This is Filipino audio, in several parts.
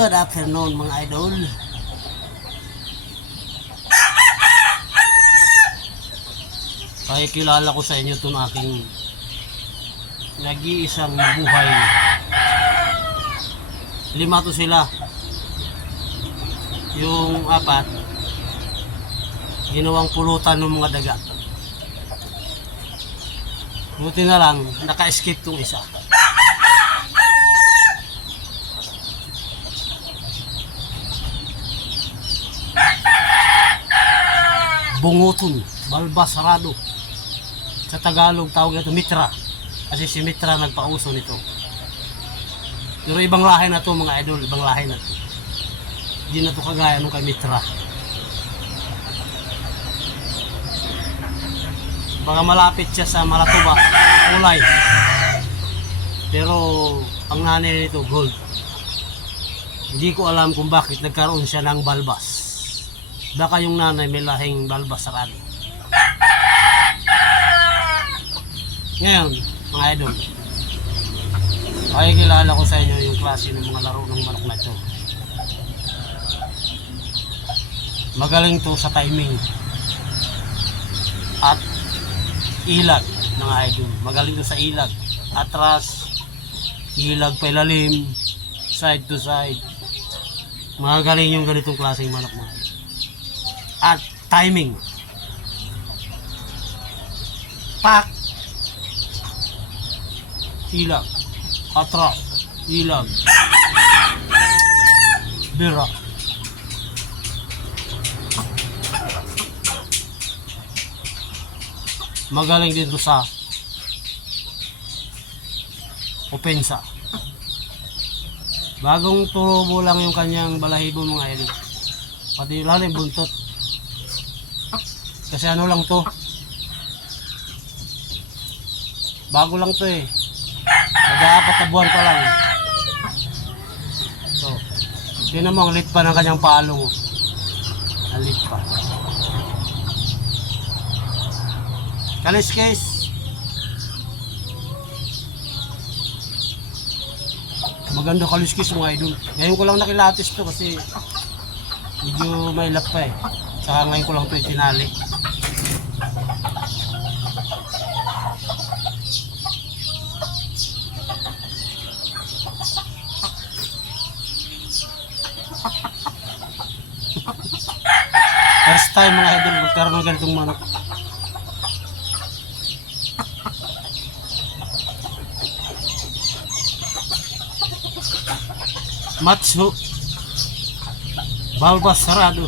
Good afternoon mga idol. Kilala ko sa inyo itong aking nag-iisang buhay. 5 to sila. Yung 4 ginawang pulutan ng mga daga. Buti na lang naka-escape tong isa. Bunguton, balbasarado. Sa Tagalog tawag ito mitra. Kasi si Mitra nagpauso nito. Pero ibang lahi na to mga idol, ibang lahi na to. Hindi na to kagaya nung kay Mitra. Baka malapit siya sa Malatuba, kulay. Pero ang nanay nito gold. Hindi ko alam kung bakit nagkaroon siya ng balbas. Baka yung nanay may lahing balbasarado. Ngayon, mga idol, kilala ko sa inyo yung klase ng mga laro ng manok na ito. Magaling to sa timing at ilag, mga idol. Magaling to sa ilag, atras, ilag pailalim, side to side. Magaling yung ganitong klaseng manok na at timing. Pak, ilag, atras, ilag, bira. Magaling din to sa opensa. Bagong turobo lang yung kanyang balahibo mga idol. Pati lalim buntot. Kasi ano lang to, bago lang to eh. Nag-aapat na buwan pa lang. So, tinan mo ang lit pa ng kanyang palong. Ang lit pa. Kaliskis. Maganda kaliskis mga idol. Ngayon ko lang nakilatis to kasi medyo may lap pa eh. Saka ngayon ko lang to itinali. First time mga idol magkaroon ng ganitong manok. Matso balbasarado.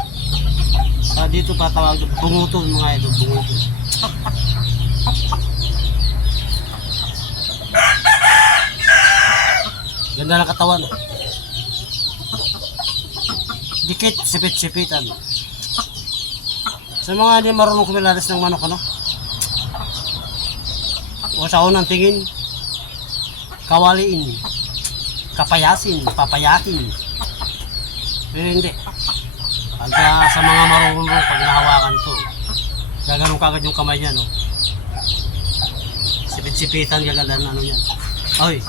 Dito tatawag bunguton mga idol, bunguton. Ganda ng katawan. Dikit, sipit-sipitan. Sa mga hindi marunong kumilalas ng manok, ano? O sa unang tingin, kawaliin, kapayasin, papayakin. Pero hindi. Pag sa mga marunong, pag nahawakan to, gaganong kagad yung kamay niya, no? Sipit-sipitan, gaganda ng ano yan. Oy!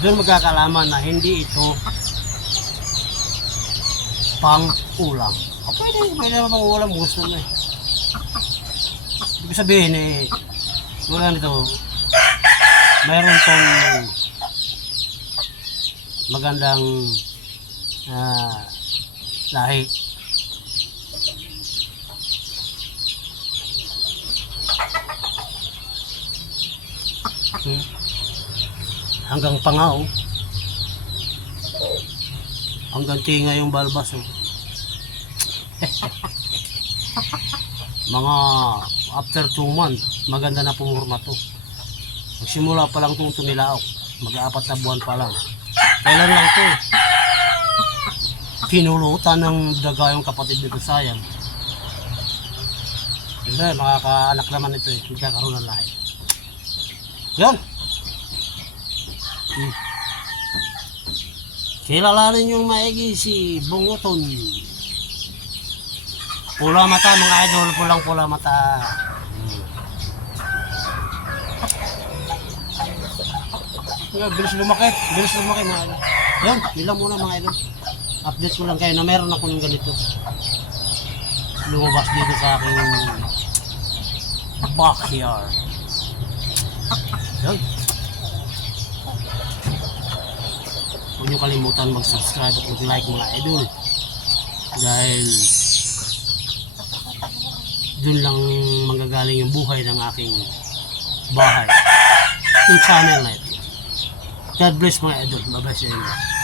Doon magkakalaman na hindi ito pang-ulam. Pwede naman pang-ulam, gusto mo eh. Ibig sabihin eh, wala nito, mayroon tong magandang lahi. Hanggang pangao, hanggang tinga yung balbas. Mga after 2 months, maganda na pumurma to. Magsimula pa lang itong tumilaok, mag-4 na buwan pa lang. Kailan lang to? Kinulutan ng daga yung kapatid nito, sayang. Hindi, makakaanak naman ito eh, magkakaroon ng lahi. Yan! Kilalanin yung maigi si Bunguton. Pula mata mga idol, pulang-pula mata. Bilis lumaki mga idol. Yun, yun lang muna mga idol. Update ko lang kayo na meron ako ng ganito. Lumabas dito sa aking backyard. Yun. Huwag niyo kalimutan mag-subscribe at mag-like mga idol. Dahil dun lang manggagaling yung buhay ng aking bahay. Yung channel na ito. God bless mga idol. Bye-bye sa inyo.